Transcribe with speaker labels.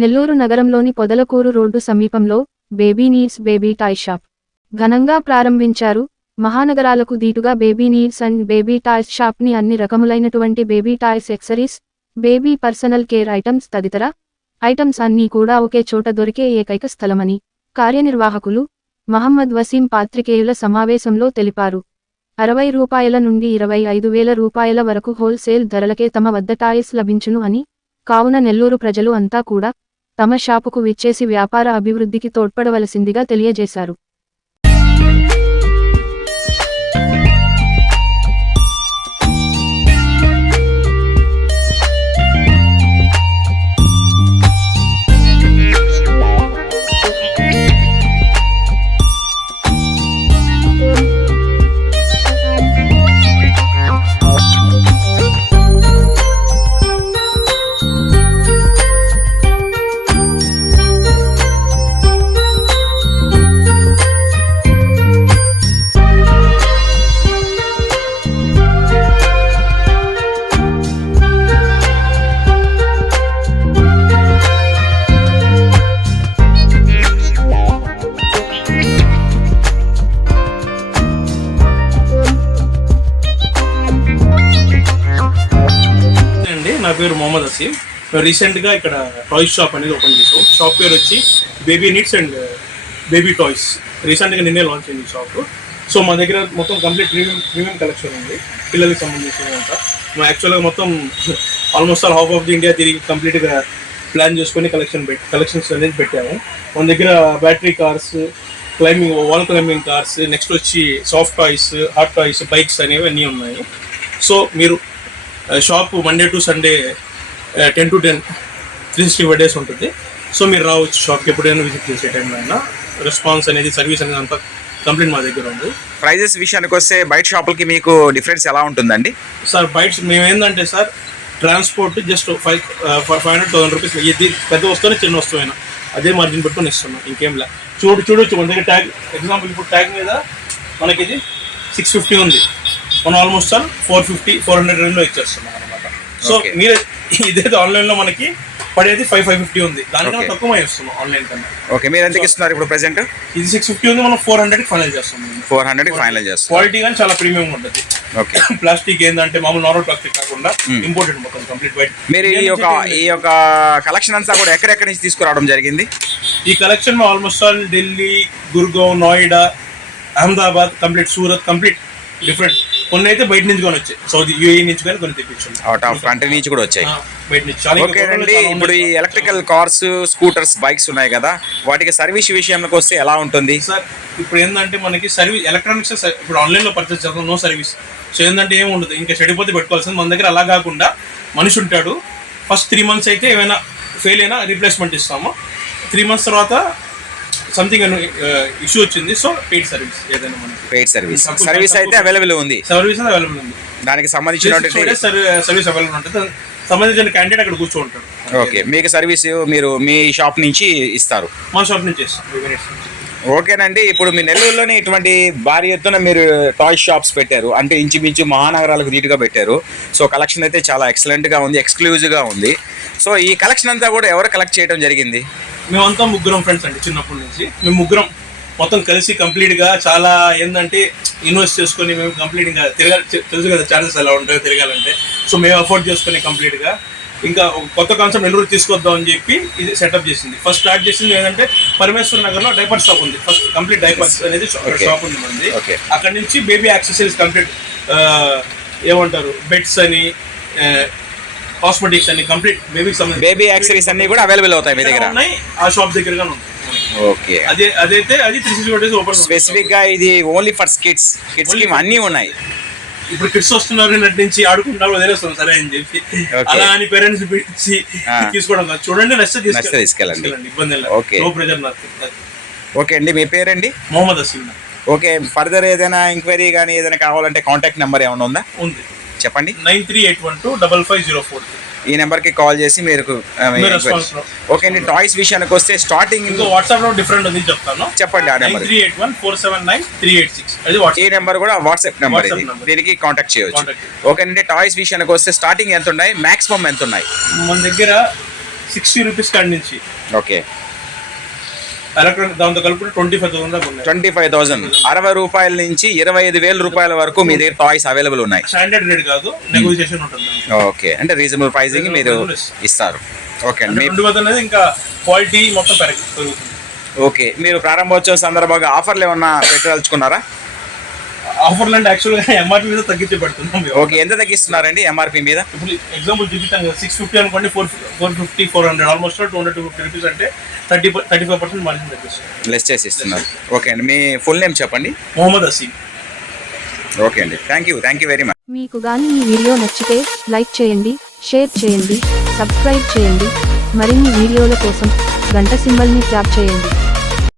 Speaker 1: నెల్లూరు నగరంలోని పొదలకూరు రోడ్డు సమీపంలో baby needs baby toy shop ఘనంగా ప్రారంభించారు మహానగరాలకు దీటుగా baby needs and baby toys షాప్ని అన్ని రకములైనటువంటి baby toys accessories baby personal care items తదితర ఐటమ్స్ అన్నీ కూడా ఒకే చోట దొరికే ఏకైక స్థలమని కార్యనిర్వాహకులు మహమ్మద్ వసీం పాత్రికేయుల సమావేశంలో తెలిపారు అరవై రూపాయల నుండి ఇరవై ఐదు వేల రూపాయల వరకు హోల్సేల్ ధరలకే తమ వద్ద టాయిస్ లభించును అని కావున నెల్లూరు ప్రజలు అంతా కూడా తమ షాపుకు విచ్చేసి వ్యాపార అభివృద్ధికి తోడ్పడవలసిందిగా తెలియజేశారు
Speaker 2: పేరు మొహమ్మద్ అసీమ్ రీసెంట్గా ఇక్కడ టాయ్స్ షాప్ అనేది ఓపెన్ చేసాం షాప్ పేరు వచ్చి baby needs and uh, baby toys రీసెంట్గా నిన్నే లాంచ్ అయింది షాప్ సో మా దగ్గర మొత్తం కంప్లీట్ ప్రీమియం ప్రీమియం కలెక్షన్ ఉంది పిల్లలకి సంబంధించినంత మా యాక్చువల్గా మొత్తం almost all half of the India తిరిగి కంప్లీట్గా ప్లాన్ చేసుకొని కలెక్షన్ పెట్టి కలెక్షన్స్ అనేది పెట్టాము మన దగ్గర battery cars climbing wall climbing cars next వచ్చి soft toys hard toys bikes అనేవి అన్నీ ఉన్నాయి సో మీరు shop Monday to Sunday ten to ten three sixty five days ఉంటుంది సో మీరు రావచ్చు షాప్కి ఎప్పుడైనా విజిట్ చేసే టైంలో అయినా రెస్పాన్స్ అనేది సర్వీస్ అనేది అంతా కంప్లీట్ మా దగ్గర ఉంది ప్రైజెస్ విషయానికి వస్తే బయట షాపులకి మీకు
Speaker 1: డిఫరెన్స్ ఎలా ఉంటుందండి
Speaker 2: సార్ బయట మేమేందంటే sir transport just five five hundred thousand rupees ఇది పెద్ద వస్తువునే చిన్న వస్తువైనా అదే మార్జిన్ పెట్టుకుని ఇస్తున్నాం ఇంకేం లే చూడు చూడొచ్చు మన దగ్గర ట్యాగ్ ఎగ్జాంపుల్ ఇప్పుడు ట్యాగ్ మీద మనకి ఇది సిక్స్ ఫిఫ్టీ ఉంది మనం almost all four fifty four hundred లో ఇచ్చేస్తున్నాం అనమాట సో మీరు ఇదైతే ఆన్లైన్లో మనకి పడేది ఫైవ్ ఫైవ్ ఫిఫ్టీ ఉంది దానికన్నా తక్కువ ఇస్తున్నాం ఆన్లైన్ కన్నా ఓకే మీరు ఎంతకి ఇస్తున్నారు ఇప్పుడు ప్రెసెంట్ ఇది సిక్స్ ఫిఫ్టీ ఉంది మనం ఫోర్ హండ్రెడ్ ఫైనల్ చేస్తాం
Speaker 1: ఫోర్ హండ్రెడ్ ఫైనల్ చేస్తాం క్వాలిటీ కానీ చాలా
Speaker 2: ప్రీమియం ఉంటుంది ఓకే ప్లాస్టిక్ ఏంటంటే మామూలు నార్మల్ ప్లాస్టిక్ కాకుండా ఇంపోర్టెంట్ hmm. మొత్తం కంప్లీట్ వైట్ మీరు ఈ యొక్క ఈ యొక్క కలెక్షన్ అంతా కూడా ఎక్కడెక్కడి నుంచి తీసుకురావడం జరిగింది ఈ collection almost all Delhi Gurgaon Noida Ahmedabad complete Surat complete different కొన్ని అయితే బయట నుంచి కొని వచ్చాయి సౌదీ యూఏ నుంచి కానీ కొన్ని తెప్పించాం
Speaker 1: అవుట్ ఆఫ్ కంట్రీ నుంచి కూడా వచ్చాయి బయట నుంచి ఓకే అండి ఇప్పుడు ఈ ఎలక్ట్రికల్ కార్స్ స్కూటర్స్ బైక్స్ ఉన్నాయి కదా వాటికి సర్వీస్
Speaker 2: విషయంలోకి వస్తే ఎలా ఉంటుంది సార్ ఇప్పుడు ఏంటంటే మనకి సర్వీస్ ఎలక్ట్రానిక్స్ ఇప్పుడు ఆన్లైన్లో పర్చేస్ చేస్తాం నో సర్వీస్ సో ఏంటంటే ఏమి ఉండదు ఇంకా చెడిపోతే పెట్టుకోవాల్సింది మన దగ్గర అలా కాకుండా మనిషి ఉంటాడు ఫస్ట్ త్రీ మంత్స్ అయితే ఏమైనా ఫెయిల్ అయినా రీప్లేస్మెంట్ ఇస్తాము త్రీ మంత్స్ తర్వాత సంథింగ్ ఇష్యూ వచ్చింది సో పెయిడ్ సర్వీస్ ఏదైనా పెయిడ్ సర్వీస్ సర్వీస్ అయితే అవైలబుల్ ఉంది సర్వీస్ అవైలబుల్ ఉంది దానికి సంబంధించిన సర్వీస్ అవైలబుల్ ఉంటుంది సంబంధించిన క్యాండిడేట్ అక్కడ కూర్చుంటాడు
Speaker 1: ఓకే మీకు సర్వీస్ మీరు మీ షాప్ నుంచి ఇస్తారు మా షాప్ నుంచి ఓకేనండి ఇప్పుడు మీ నెల్లూరులోనే ఇటువంటి భారీ ఎత్తున మీరు టాయ్ షాప్స్ పెట్టారు అంటే ఇంచుమించు మహానగరాలకు నీట్గా పెట్టారు సో కలెక్షన్ అయితే చాలా ఎక్సలెంట్గా ఉంది ఎక్స్క్లూజివ్గా ఉంది సో ఈ కలెక్షన్ అంతా కూడా ఎవరు
Speaker 2: కలెక్ట్ చేయడం జరిగింది మేమంతా ముగ్గురం ఫ్రెండ్స్ అండి చిన్నప్పటి నుంచి మేము ముగ్గురం మొత్తం కలిసి కంప్లీట్గా చాలా ఏంటంటే ఇన్వెస్ట్ చేసుకొని మేము కంప్లీట్గా తిరగాలి తెలుసు కదా ఛార్జెస్ ఎలా ఉంటాయో తిరగాలంటే సో మేము అఫోర్డ్ చేసుకొని కంప్లీట్గా ఇంకా కొత్త కాన్సెప్ట్ నెల్లూరు తీసుకొద్దాం అని చెప్పి ఇది సెటప్ చేసింది ఫస్ట్ స్టార్ట్ చేసింది ఏంటంటే పరమేశ్వర్ నగర్ లో డైపర్ షాప్ ఉంది ఫస్ట్ కంప్లీట్ డైపర్స్ అనేది షాప్ ఉంది మంది అక్కడ నుంచి బేబీ యాక్సెసరీస్ కంప్లీట్ ఏమంటారు బెడ్స్ అని కాస్మెటిక్స్ అన్ని కంప్లీట్ బేబీకి సంబంధించి బేబీ యాక్సరీస్ అన్ని కూడా అవైలబుల్ అవుతాయి మీ దగ్గర ఉన్నాయి ఆ షాప్ దగ్గర ఉన్నాయి
Speaker 1: ఓకే అదే అదైతే అది త్రీ సిక్స్టీ ఓపెన్ స్పెసిఫిక్ గా ఇది ఓన్లీ ఫర్ కిడ్స్ కిడ్స్ కి అన్నీ ఉన్నాయి
Speaker 2: ఇప్పుడు కిడ్స్ వస్తున్నారు నటి నుంచి ఆడుకుంటున్నారు వదిలేస్తాం సరే అని చెప్పి అలా అని పేరెంట్స్ పిలిచి తీసుకోవడం చూడండి నచ్చితే తీసుకెళ్ళండి ఇబ్బంది ఓకే నో ప్రెజర్
Speaker 1: ఓకే అండి మీ పేరండి మొహమ్మద్ అసీమ్ ఓకే ఫర్దర్ ఏదైనా ఎంక్వైరీ కానీ ఏదైనా కావాలంటే కాంటాక్ట్ నెంబర్ ఏమైనా ఉందా ఉంది చెప్పండి nine three eight one two double five zero four ఈ నెంబర్కి కాల్ చేసి మీరు ఓకే అండి టాయ్స్ విషయానికి వస్తే స్టార్టింగ్ వాట్సాప్లో డిఫరెంట్ ఉంది చెప్తాను చెప్పండి ఆ number three eight one four seven nine three eight six ఈ నెంబర్ కూడా వాట్సాప్ నెంబర్ ఇది దీనికి కాంటాక్ట్ చేయొచ్చు ఓకే అండి టాయ్స్ విషయానికి వస్తే స్టార్టింగ్ ఎంత ఉన్నాయి మాక్సిమం ఎంత ఉన్నాయి
Speaker 2: మన దగ్గర సిక్స్టీ రూపీస్ కాడి నుంచి ఓకే ఎలక్ట్రానిక్ దాంతో twenty five thousand
Speaker 1: twenty five thousand
Speaker 2: అరవై రూపాయల నుంచి ఇరవై ఐదు వేల రూపాయల వరకు
Speaker 1: మీ దగ్గర టాయ్స్ అవైలబుల్ ఉన్నాయి
Speaker 2: స్టాండర్డ్ కాదు నెగోషియేషన్
Speaker 1: ఓకే అంటే రీజనబుల్ ప్రైసింగ్ మీరు ఇస్తారు ఓకే అండి
Speaker 2: ఇంకా క్వాలిటీ మొత్తం
Speaker 1: ఓకే మీరు ప్రారంభోత్సవం సందర్భంగా ఆఫర్లు ఏమన్నా పెట్టదలుచుకున్నారా ఆఫర్లు అంటే యాక్చువల్గా
Speaker 2: ఎంఆర్పీ మీద తగ్గించి పెడుతున్నాం ఓకే ఎంత తగ్గిస్తున్నారండి ఎంఆర్పీ మీద ఇప్పుడు ఎగ్జాంపుల్ చూపిస్తాను కదా సిక్స్ ఫిఫ్టీ అనుకోండి four four fifty four hundred almost two hundred two fifty rupees అంటే thirty thirty five percent margin తగ్గిస్తుంది
Speaker 1: లెస్ చేసి ఇస్తున్నారు ఓకే అండి మీ ఫుల్ నేమ్ చెప్పండి మొహమ్మద్ అసీమ్ ఓకే అండి thank you thank you very much మీకు కానీ ఈ వీడియో నచ్చితే లైక్ చేయండి షేర్ చేయండి సబ్స్క్రైబ్ చేయండి మరిన్ని వీడియోల కోసం గంట సింబల్ని ట్యాప్ చేయండి